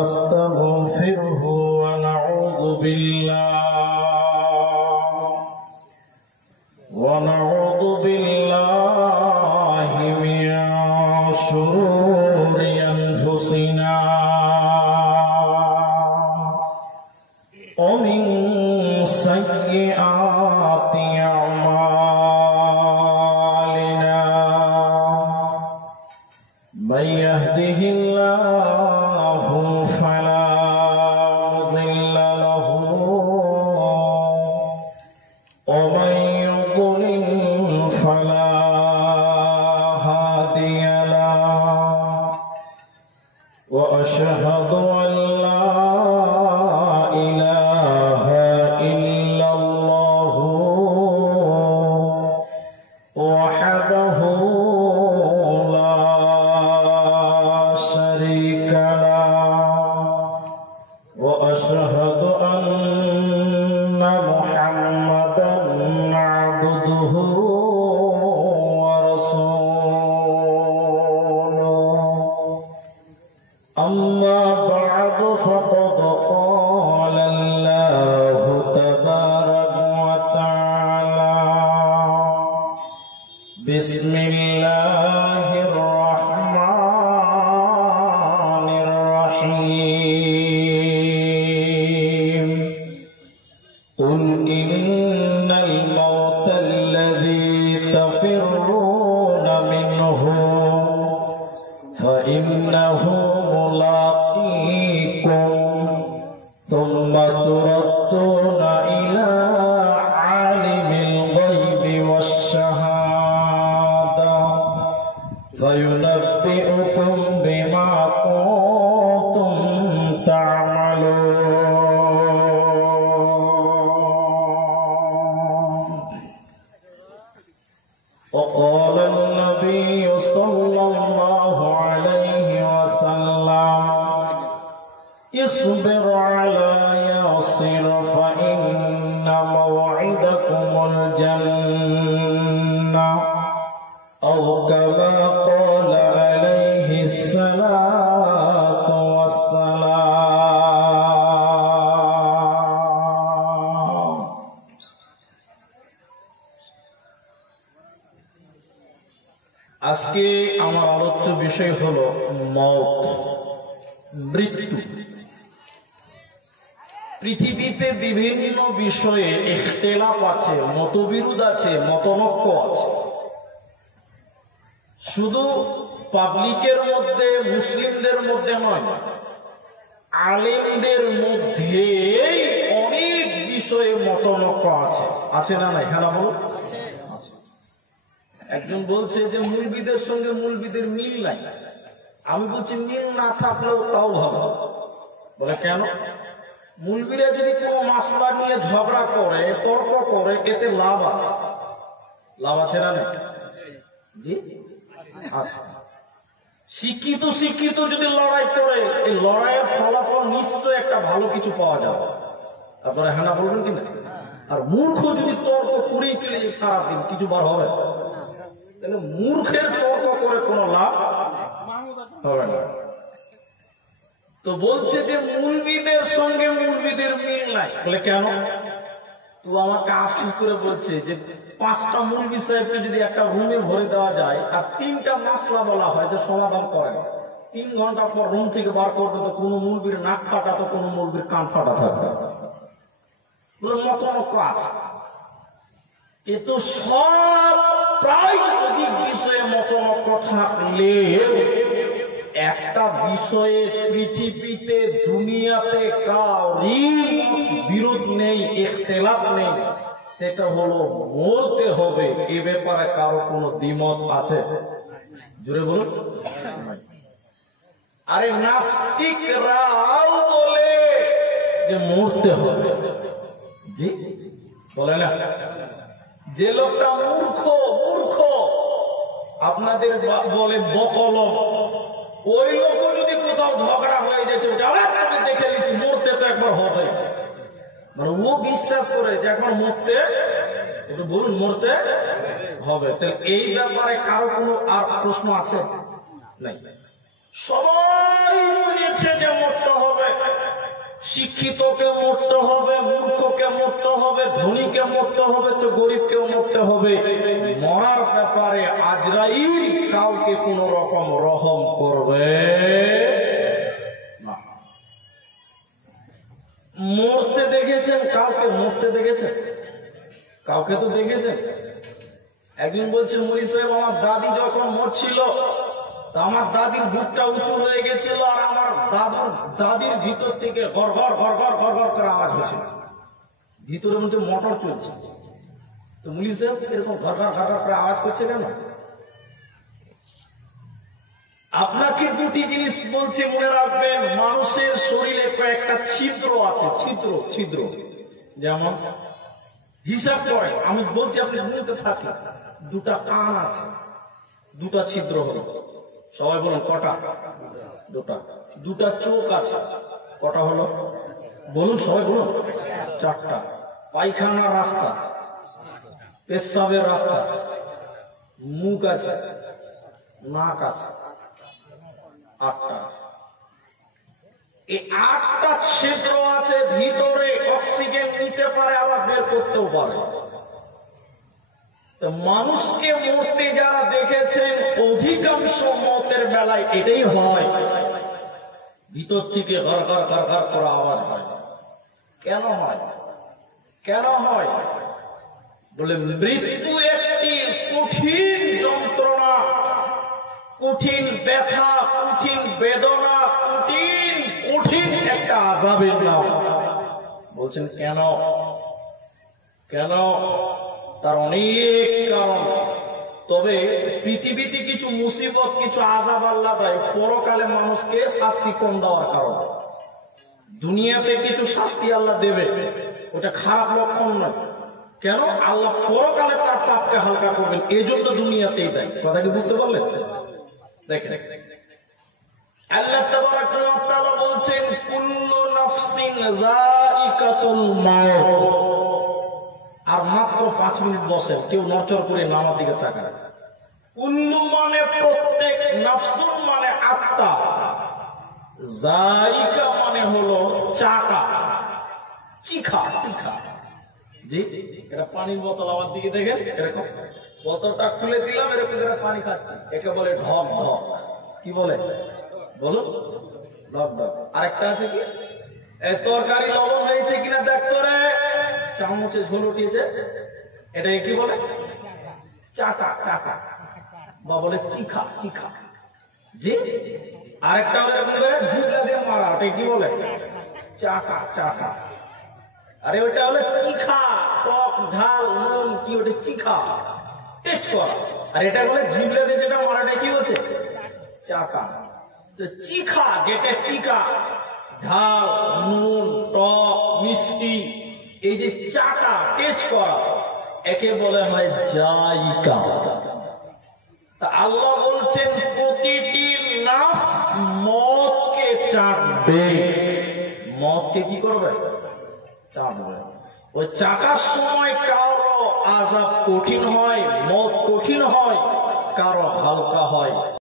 ونستغفره ونعوذ بالله من شرور أنفسنا ومن سيئات أعمالنا من يهده الله فلا مضل له ومن يضلل فلا هادي له وأشهد أن لا إله إلا الله وحده لا شريك له وأشهد أن محمدا عبده ورسوله أما بعد فقد قال الله تبارك وتعالى بسم الله الرحمن الرحيم قل إن الموت الذي تفرون منه فإنه ملاقيكم ثم تردون إلى عالم الغيب والشهادة فينبئكم بما كنتم تعملون. وقال النبي صلى الله عليه وسلم اصبر على ياسر فإن موعدكم الجنة أو كما قال عليه الصلاة والسلام. আজকে আমার আলোচ্য বিষয় হলো মওত, মৃত্যু। পৃথিবীতে বিভিন্ন বিষয়ে ইখতিলাফ আছে, মতবিরোধ আছে, মতনৈক্য আছে। শুধু পাবলিকের মধ্যে, মুসলিমদের মধ্যে নয়, আলেমদের মধ্যে অনেক বিষয়ে মতনৈক্য আছে। আছে না নাই? হ্যাঁ না বলুন। একজন বলছে যে মুলবিদের সঙ্গে মুলবিদের মিল নাই। আমি বলছি মিল না থাকলেও তাও ভালো। বলে কেন? মুলবিরা যদি কোনো মাসলা নিয়ে ঝগড়া করে, তর্ক করে, এতে লাভ আছে। লাভ আছে না? জি আছে। শিক্ষিত যদি লড়াই করে, এই লড়াইয়ের ফলাফল নিশ্চয় একটা ভালো কিছু পাওয়া যাবে। আপনারা হ্যাঁ না বলবেন কিনা? আর মূর্খ যদি তর্ক করেই চলে সারাদিন, কিছু বার হবে? তাহলে মূর্খের তর্ক করে কোনো লাভ হবে না। তো বলছে যে মুলবিদের সঙ্গে মুলবিদের মিল নাই। বলে কেন? তো আমাকে আফসোস করে বলছে যে 5টা মুলবি সাহেবকে যদি একটা রুমে ভরে দেওয়া যায় আর 3টা মাসলা বলা হয় যে সমাধান করেন, 3 ঘন্টা পর রুম থেকে বার করবে তো কোনো মুলবির নাক ফাটা, তো কোনো মুলবির কান ফাটা থাকবে। মতনৈক্য আছে। এ তো সব প্রায় অধিক বিষয়ে মতনৈক্য থাকলে একটা বিষয়ে পৃথিবীতে, দুনিয়াতে কারোরই বিরোধ নেই, ইখতিলাফ নেই, সেটা হলো মরতে হবে। এ ব্যাপারে কারো কোনো দ্বিমত আছে? জোরে বলুন। আরে নাস্তিকরাও বলে যে মরতে হবে। জি বলে না? যে লোকটা মূর্খ আপনাদের বলে বকল, ওই লোক যদি কোথাও ঝগড়া হয়ে যাচ্ছে, আমি দেখে নিচ্ছি মরতে তো একবার হবে, মানে ও বিশ্বাস করে যে একবার মরতে, বলুন মরতে হবে। এই ব্যাপারে কারো কোনো আর প্রশ্ন আছে? নাই। সবাই বলেছে যে মরতে হবে, শিক্ষিতকে মরতে হবে, মূর্খকে মরতে হবে, ধনীকে মরতে হবে, তো গরিবকেও মরতে হবে। মরার ব্যাপারে আজরাইল কাউকে কোন রকম রহম করবে না। মরতে দেখেছেন কাউকে? মরতে দেখেছেন কাউকে? তো দেখেছেন। একদিন বলছে মুরি সাহেব, আমার দাদি যখন মরছিল, তো আমার দাদির বুকটা উঁচু হয়ে গেছিল, আর আমার দাদির ভিতর থেকে ঘর ঘর ঘর ঘর ঘর ঘর করে আওয়াজ হয়েছিল। ভিতরে মধ্যে মোটর চলছে, তো মুলি সাহেব এরকম ঘর ঘর ঘর ঘর করে আওয়াজ করছে কেন? আপনাকে দুটি জিনিস বলছে, মনে রাখবেন। মানুষের শরীরে কয়েকটা ছিদ্র আছে, ছিদ্র ছিদ্র, যেমন হিসাব করে আমি বলছি, আপনি গুনতে থাকেন। দুটা কান আছে, দুটা ছিদ্র হলো, সবাই বলুন কটা? দুটা। দুটা চোখ আছে, কটা হলো? বলুন সবাই বলুন। চারটা। পায়খানার রাস্তা, পেশাবের রাস্তা, মুখ আছে, নাক আছে, আটটা আছে। এই আটটা ছিদ্র আছে, ভিতরে অক্সিজেন নিতে পারে, আবার বের করতেও পারে। মানুষকে মরতে যারা দেখেছেন, অধিকাংশ মতের বেলায় এটাই হয়, ভিতর থেকে ঘর ঘর ঘর ঘর করে আওয়াজ হয়। কেন হয়? কেন হয়? বলে মৃত্যু একটি কঠিন যন্ত্রণা, কঠিন ব্যথা, কঠিন বেদনা, কঠিন কঠিন একটা আযাবের নাম। বলছেন কেন? কেন? তার অনেক কারণ। তবে পৃথিবীতে কিছু মুসিবত, কিছু আযাব আল্লাহ দেয় পরকালে মানুষকে শাস্তি কম দেওয়ার কারণ। দুনিয়াতে কিছু শাস্তি আল্লাহ দেবে, ওটা খারাপ লক্ষণ নয়। কেন? আল্লাহ পরকালে তার পাপকে হালকা করবেন, এজন্য দুনিয়াতেই দেয়। কথা কি বুঝতে পারলেন? দেখেন, আল্লাহ তাবারাক ওয়া তাআলা বলছেন, কুল্লু নাফসিন যায়িকাতুল মাউত। আর মাত্র 5 মিনিট বসে, কেউ নড়চড় করে নামার দিকে তাকায়। কুল্লু মানে প্রত্যেক, নাফসুন মানে আত্মা, যায়িকা মানে হলো চাকা, চিখা চিখা। জি, এটা পানির বোতল, আমার দিকে দেখেন, এরকম বোতলটা খুলে দিলাম, এরকম করে পানি খাচ্ছে, একে বলে ঢক ঢক। কি বলে? বলুন, ঢক ঢক। আরেকটা আছে কি, তরকারি লবণ হয়েছে কিনা দেখতো রে, চামচে ঝোল উঠিয়েছে, এটাকে কি বলে? চাকা চাকা, বা বলে চিখা চিখা। জি, আরেকটা জিভা দিয়ে মারা, ওটা কি বলে? চাকা চাকা। আরে ওটা হলো চিখা, টক ঝাল নুন, কি ওটা চিখা, টেস্ট করা। আর এটা বলে জিভা দিয়ে যেটা মারাটা কি বলছে? চাকা। তো চিখা, যেটা চিকা, ঝাল নুন টক মিষ্টি, এই যে চাকা টেস্ট করা, একে বলে হয় যায়িকা। তা আল্লাহ বলছেন, প্রতিটি নাফস মতকে চাটবে। মতকে কি করবে? চাটবে। ওই চাটার সময় কারো আযাব কঠিন হয়, মত কঠিন হয়, কারো হালকা হয়।